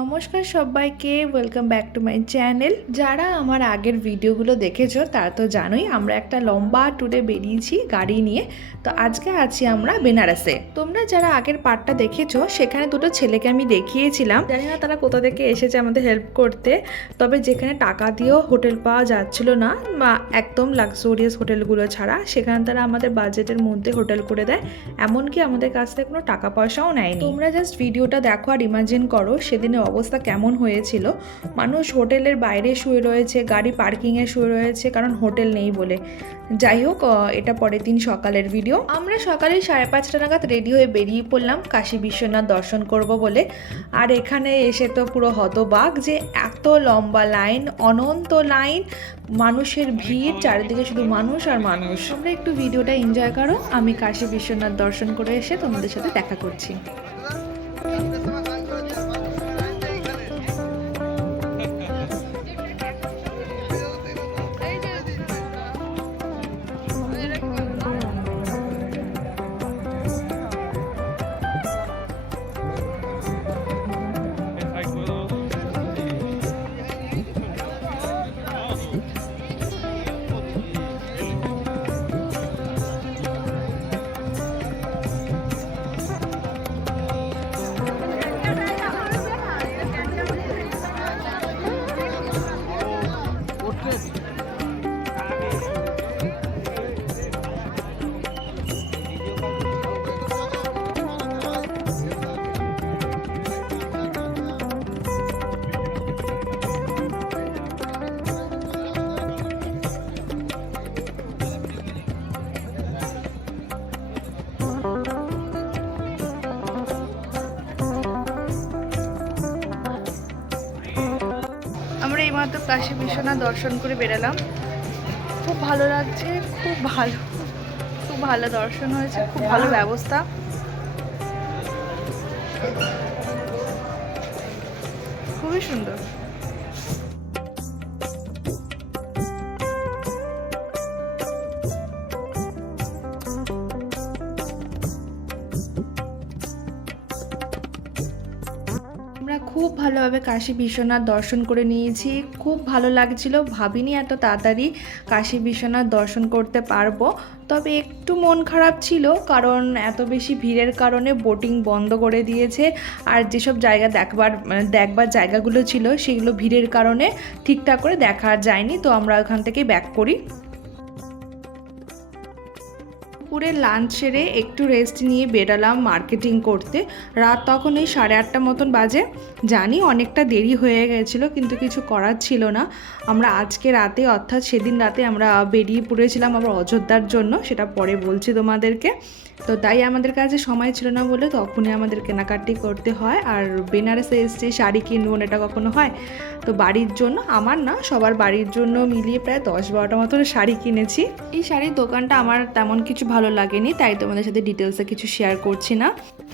নমস্কার সবাইকে, welcome back to my channel. যারা আমার আগের ভিডিওগুলো দেখেছো তারা তো জানোই আমরা একটা লম্বা ট্যুরে বেরিয়েছি গাড়ি নিয়ে। তো আজকে আছি আমরা বেনারসে। তোমরা যারা আগের পার্টটা দেখেছো সেখানে দুটো ছেলেকে আমি দেখিয়েছিলাম, জানি না তারা কোথা থেকে এসেছে আমাদের হেল্প করতে। তবে যেখানে টাকা দিয়েও হোটেল পাওয়া যাচ্ছিল না বা একদম লাক্সারিয়াস হোটেলগুলো ছাড়া, সেখানে তারা আমাদের বাজেটের মধ্যে হোটেল করে দেয়, এমনকি আমাদের কাছ থেকে কোনো টাকা পয়সাও নেয়নি। তোমরা জাস্ট ভিডিওটা দেখো আর ইমাজিন করো সেদিনের অবস্থা কেমন হয়েছিল। মানুষ হোটেলের বাইরে শুয়ে রয়েছে, গাড়ি পার্কিংয়ে শুয়ে রয়েছে, কারণ হোটেল নেই বলে। যাই হোক, এটা পরের দিন সকালের ভিডিও। আমরা সকালে 5:30 নাগাদ রেডি হয়ে বেরিয়ে পড়লাম কাশী বিশ্বনাথ দর্শন করব বলে। আর এখানে এসে তো পুরো হতবাক যে এত লম্বা লাইন, অনন্ত লাইন, মানুষের ভিড়, চারিদিকে শুধু মানুষ আর মানুষ। আমরা একটু ভিডিওটা এনজয় করো, আমি কাশী বিশ্বনাথ দর্শন করে এসে তোমাদের সাথে দেখা করছি। আমরা এইমাত্র কাশী বিশ্বনাথ দর্শন করে বেরালাম। খুব ভালো লাগছে, খুব ভালো দর্শন হয়েছে, খুব ভালো ব্যবস্থা। খুবই সুন্দর। আমরা খুব ভালোভাবে কাশী বিশ্বনাথ দর্শন করে নিয়েছি, খুব ভালো লাগছিল। ভাবিনি এত তাড়াতাড়ি কাশী বিশ্বনাথ দর্শন করতে পারবো। তবে একটু মন খারাপ ছিল, কারণ এত বেশি ভিড়ের কারণে বোটিং বন্ধ করে দিয়েছে। আর যেসব জায়গা দেখবার জায়গাগুলো ছিল সেগুলো ভিড়ের কারণে ঠিকঠাক করে দেখা যায়নি। তো আমরা ওখান থেকে ব্যাক করি। দুপুরে লাঞ্চ সেরে একটু রেস্ট নিয়ে বেরালাম মার্কেটিং করতে। রাত তখন এই 8:30 মতন বাজে। জানি অনেকটা দেরি হয়ে গেছিলো, কিন্তু কিছু করার ছিল না। আমরা আজকে রাতে, অর্থাৎ সেদিন রাতে আমরা বেরিয়ে পড়েছিলাম আবার অযোধ্যার জন্য, সেটা পরে বলছি তোমাদেরকে। তো তাই আমাদের কাছে সময় ছিল না বলে তখনই আমাদের কেনাকাটি করতে হয়। আর বেনারসে এসছে, শাড়ি কিনবো না এটা কখনো হয়? তো বাড়ির জন্য, আমার না সবার বাড়ির জন্য মিলিয়ে প্রায় 10-12টা মতন শাড়ি কিনেছি। এই শাড়ির দোকানটা আমার তেমন কিছু ভালো লাগেনি, তাই তোমাদের সাথে ডিটেলসে কিছু শেয়ার করছি না।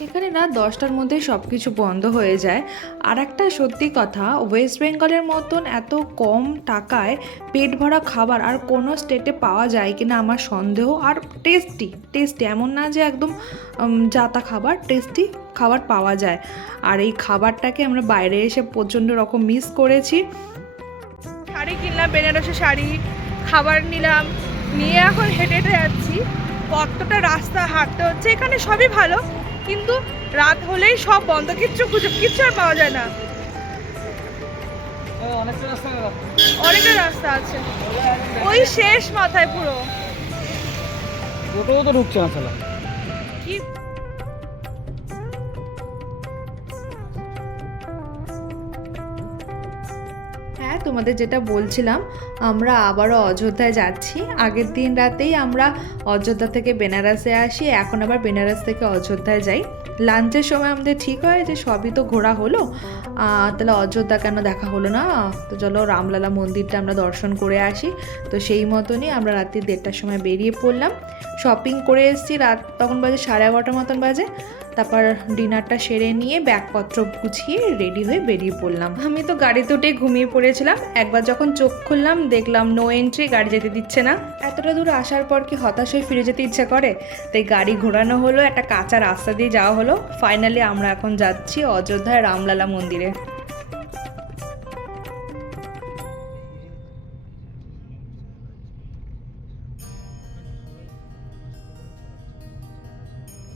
এখানে না 10টার মধ্যে সব কিছু বন্ধ হয়ে যায়। আর একটা সত্যি কথা, ওয়েস্ট বেঙ্গলের মতন এত কম টাকায় পেট ভরা খাবার আর কোনো স্টেটে পাওয়া যায় কিনা আমার সন্দেহ। আর টেস্টি, এমন না যে একদম জাতা খাবার, টেস্টি খাবার পাওয়া যায়। আর এই খাবারটাকে আমরা বাইরে এসে প্রচণ্ড রকম মিস করেছি। শাড়ি কিনলাম, বেনারসি শাড়ি, খাবার নিলাম, নিয়ে এখন হেঁটে হেঁটে যাচ্ছি। কতটা রাস্তা হাঁটতে হচ্ছে। এখানে সবই ভালো, কিন্তু রাত হলেই সব বন্ধ, কিচ্ছু আর পাওয়া যায় না। অনেকটা রাস্তা আছে, ওই শেষ মাথায় পুরো তো ঢুকছে না শালা। কি হ্যাঁ, তোমাদের যেটা বলছিলাম, আমরা আবারও অযোধ্যায় যাচ্ছি। আগের দিন রাতেই আমরা অযোধ্যা থেকে বেনারসে আসি, এখন আবার বেনারস থেকে অযোধ্যায় যাই। লাঞ্চের সময় আমাদের ঠিক হয় যে সবই তো ঘোরা হলো, তাহলে অযোধ্যা কেন দেখা হলো না, তো চলো রামলালা মন্দিরটা আমরা দর্শন করে আসি। তো সেই মতনই আমরা রাত্রি 1:30টার সময় বেরিয়ে পড়লাম। শপিং করে এসেছি, রাত তখন বাজে 11:30 মতন বাজে। তারপর ডিনারটা সেরে নিয়ে ব্যাগপত্র গুছিয়ে রেডি হয়ে বেরিয়ে পড়লাম। আমি তো গাড়িতে উঠেই ঘুমিয়ে পড়েছিলাম। একবার যখন চোখ খুললাম দেখলাম নো এন্ট্রি, গাড়ি যেতে দিচ্ছে না। এতটা দূর আসার পর কি হতাশ হয়ে ফিরে যেতে ইচ্ছা করে? তাই গাড়ি ঘোরানো হলো, একটা কাঁচা রাস্তা দিয়ে যাওয়া হলো। ফাইনালি আমরা এখন যাচ্ছি অযোধ্যায় রামলালা মন্দিরে।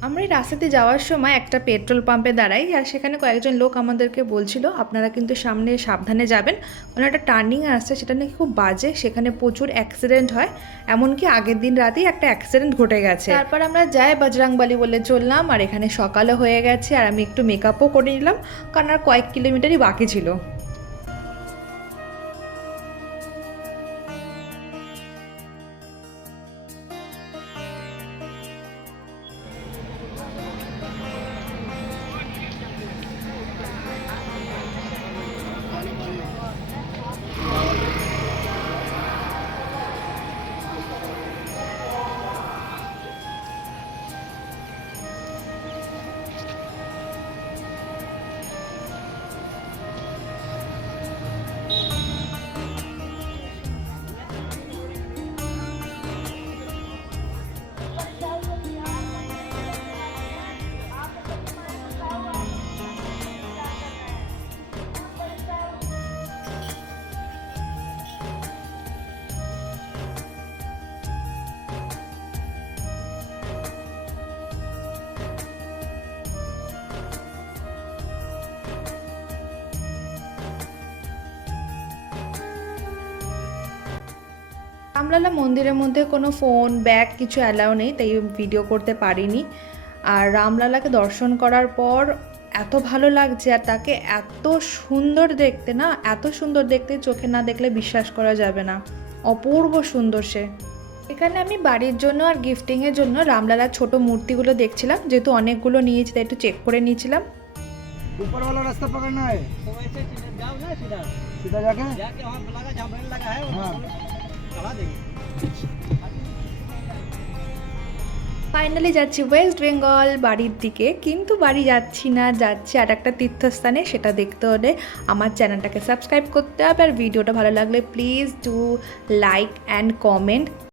আমরা এই রাস্তাতে যাওয়ার সময় একটা পেট্রোল পাম্পে দাঁড়াই, আর সেখানে কয়েকজন লোক আমাদেরকে বলছিল আপনারা কিন্তু সামনে সাবধানে যাবেন, কারণ একটা টার্নিং আসছে সেটা নাকি খুব বাজে, সেখানে প্রচুর অ্যাক্সিডেন্ট হয়। এমনকি আগের দিন রাতেই একটা অ্যাক্সিডেন্ট ঘটে গেছে। তারপর আমরা যাই বজরংবলী বলে চললাম, আর এখানে সকালও হয়ে গেছে, আর আমি একটু মেকআপও করে নিলাম কারণ আর কয়েক কিলোমিটারই বাকি ছিল। রামলালা মন্দিরের মধ্যে কোনো ফোন ব্যাগ কিছু অ্যালাউ নেই, তাই ভিডিও করতে পারিনি। আর রামলালাকে দর্শন করার পর এত ভালো লাগছে, আর তাকে এত সুন্দর দেখতে, না এত সুন্দর দেখতে চোখে না দেখলে বিশ্বাস করা যাবে না, অপূর্ব সুন্দর সে। এখানে আমি বাড়ির জন্য আর গিফটিংয়ের জন্য রামলালার ছোট মূর্তিগুলো দেখছিলাম, যেহেতু অনেকগুলো নিয়েছি তাই একটু চেক করে নিয়েছিলাম। ऊपर वाला रास्ता पकड़ना है तो वैसे जाओ ना सीधा सीधा जाके जाके वहाँ लगा जहाँ ब्रेक लगा है हाँ। चढ़ा देंगे। ফাইনালি যাচ্ছি ওয়েস্ট বেঙ্গল বাড়ির দিকে, কিন্তু বাড়ি যাচ্ছি না, যাচ্ছি আর একটা তীর্থস্থানে। সেটা দেখতে হলে আমার চ্যানেলটাকে সাবস্ক্রাইব করতে হবে, আর ভিডিওটা ভালো লাগলে please do like and comment.